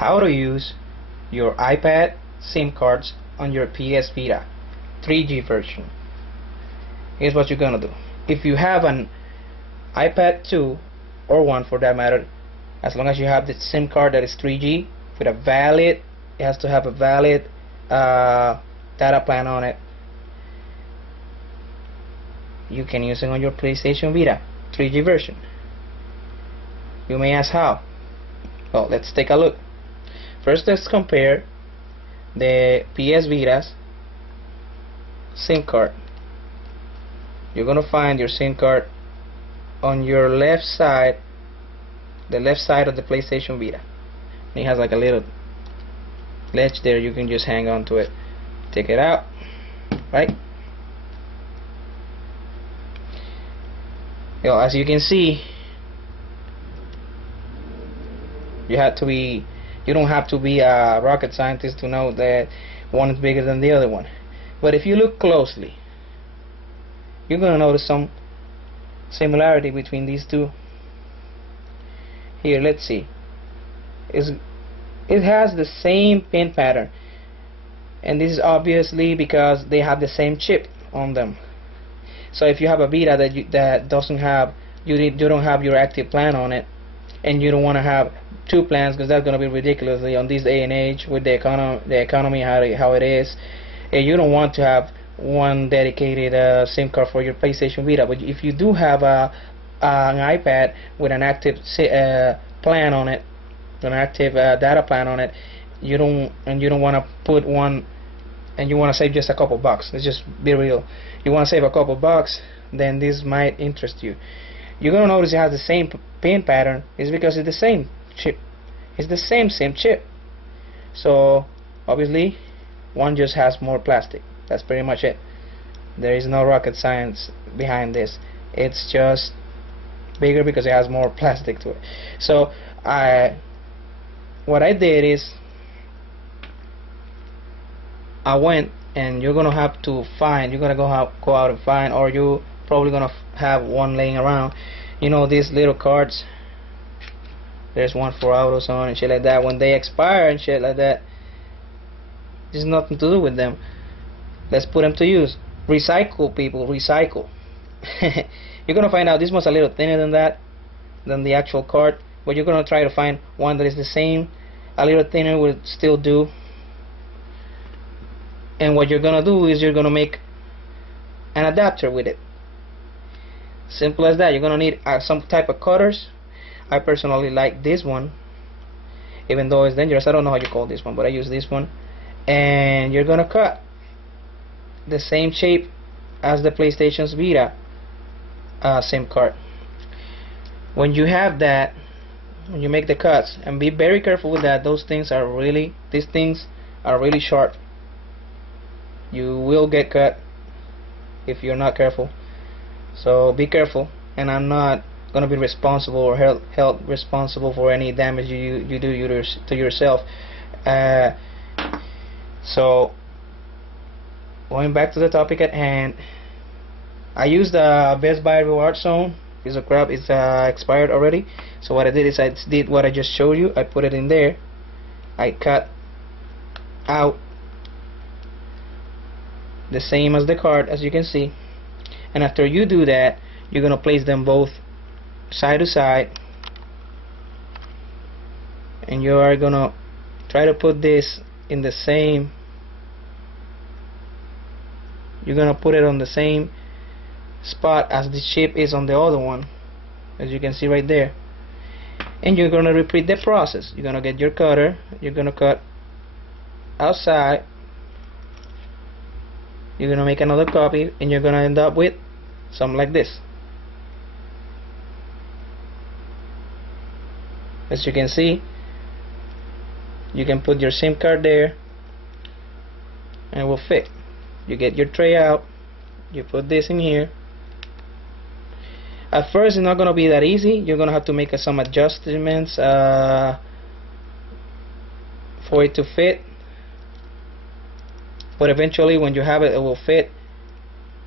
how to use your iPad SIM cards on your PS Vita 3G version. Here's what you're gonna do. If you have an iPad 2 or 1 for that matter, as long as you have the SIM card that is 3G with a valid, it has to have a valid data plan on it, you can use it on your PlayStation Vita 3G version. You may ask how. Well, let's take a look. First, let's compare the PS Vita's SIM card. You're gonna find your SIM card on your left side, the left side of the PlayStation Vita. It has like a little ledge there. You can just hang on to it, take it out, right? As you can see, you don't have to be a rocket scientist to know that one is bigger than the other one. But if you look closely, you're gonna notice some similarity between these two. Here, let's see. It has the same pin pattern, and this is obviously because they have the same chip on them. So if you have a Vita that doesn't have, you don't have your active plan on it, and you don't want to have two plans, because that's going to be ridiculously on this day and age with the economy how it is. And you don't want to have one dedicated SIM card for your PlayStation Vita. But if you do have an iPad with an active plan on it, an active data plan on it, you don't want to put one, and you want to save just a couple bucks. Let's just be real. You want to save a couple bucks, then this might interest you. You're gonna notice it has the same pin pattern. It's because it's the same chip. It's the same SIM chip. So obviously, one just has more plastic. That's pretty much it. There is no rocket science behind this. It's just bigger because it has more plastic to it. So what I did is I went, and you're gonna have to find. You're gonna go out and find, or you probably gonna have one laying around. You know, these little cards. There's one for AutoZone and shit like that. When they expire and shit like that, there's nothing to do with them. Let's put them to use. Recycle, people, recycle. You're gonna find out this one's a little thinner than the actual card, but you're gonna try to find one that is the same, a little thinner will still do. And what you're gonna do is you're gonna make an adapter with it. Simple as that. You're gonna need some type of cutters. I personally like this one, even though it's dangerous. I don't know how you call this one, but I use this one. And you're gonna cut the same shape as the PlayStation's Vita SIM card. When you have that, when you make the cuts, and be very careful with that. These things are really sharp. You will get cut if you're not careful. So be careful, and I'm not gonna be responsible or held responsible for any damage you do to yourself. So going back to the topic at hand, I used the Best Buy reward zone. Piece of crap, it's expired already. So what I did is I did what I just showed you. I put it in there. I cut out the same as the card, as you can see. And after you do that, you're gonna place them both side to side, and you are gonna try to put this in the same. You're gonna put it on the same spot as the chip is on the other one, as you can see right there. And you're gonna repeat the process. You're gonna get your cutter. You're gonna cut outside. You're gonna make another copy, and you're gonna end up with something like this. As you can see, you can put your SIM card there, and it will fit. You get your tray out. You put this in here. At first, it's not gonna be that easy. You're gonna have to make some adjustments for it to fit. But eventually, when you have it, it will fit,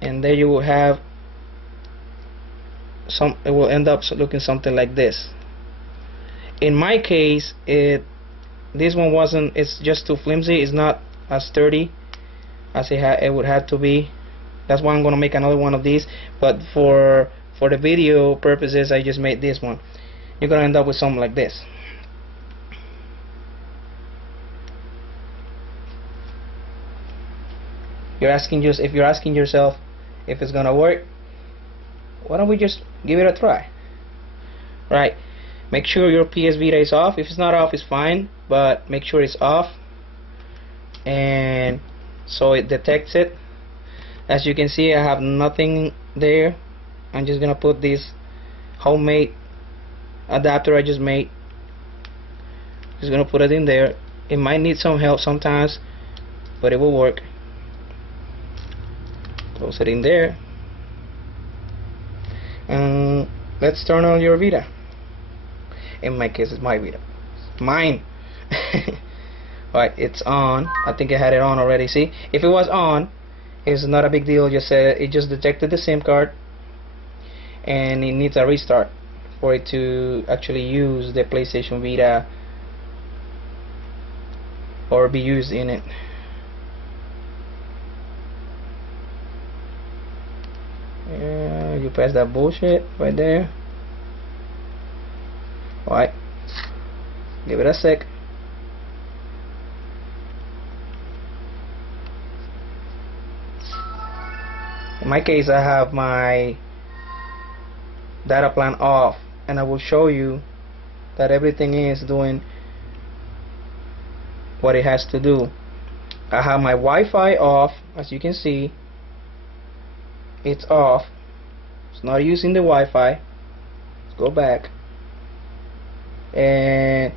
and there you will have it will end up looking something like this. In my case, it this one wasn't, it's just too flimsy, it's not as sturdy as it would have to be. That's why I'm gonna make another one of these, but for the video purposes I just made this one. You're gonna end up with something like this. If you're asking yourself if it's gonna work, why don't we just give it a try? Right, make sure your PS Vita is off. If it's not off, it's fine, but make sure it's off, and so it detects it. As you can see, I have nothing there. I'm just gonna put this homemade adapter I just made. Just gonna put it in there. It might need some help sometimes, but it will work. Close it in there, and let's turn on your Vita. In my case, it's my Vita. It's mine. Alright, it's on. I think I had it on already. See, if it was on, it's not a big deal. Just it just detected the SIM card, and it needs a restart for it to actually use the PlayStation Vita or be used in it. Yeah, you press that bullshit right there. Alright, give it a sec. In my case, I have my data plan off, and I will show you that everything is doing what it has to do. I have my Wi-Fi off, as you can see. It's off. It's not using the Wi-Fi. Let's go back. And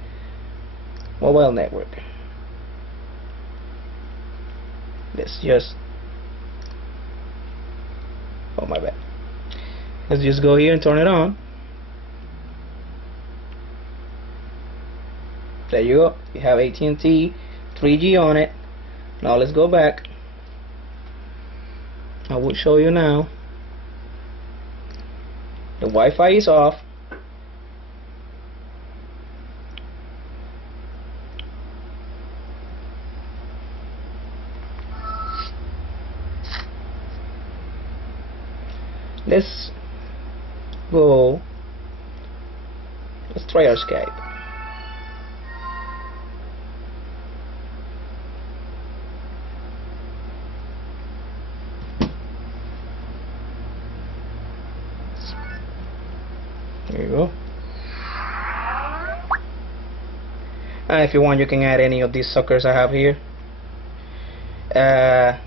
mobile network. Let's just, oh my bad. Let's just go here and turn it on. There you go. You have AT&T 3G on it. Now let's go back. I will show you now. The Wi-Fi is off. Let's go. Let's try our Skype. There you go. If you want, you can add any of these suckers I have here. They're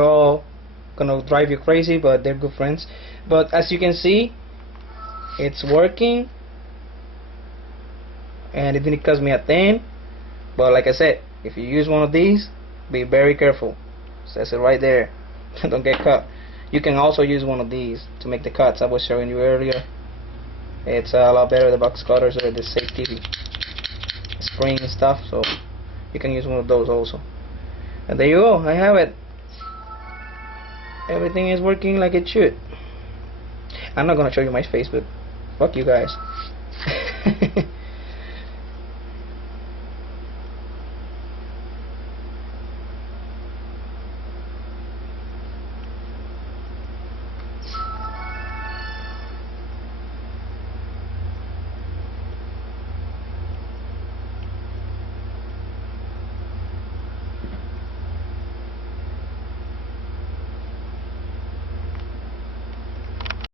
all gonna drive you crazy, but they're good friends. But as you can see, it's working, and it didn't cost me a thing. But like I said, if you use one of these, be very careful. It says it right there. Don't get cut. You can also use one of these to make the cuts I was showing you earlier. It's a lot better. The box cutters or the safety spring and stuff, so you can use one of those also. And there you go. I have it. Everything is working like it should. I'm not gonna show you my face, but fuck you guys.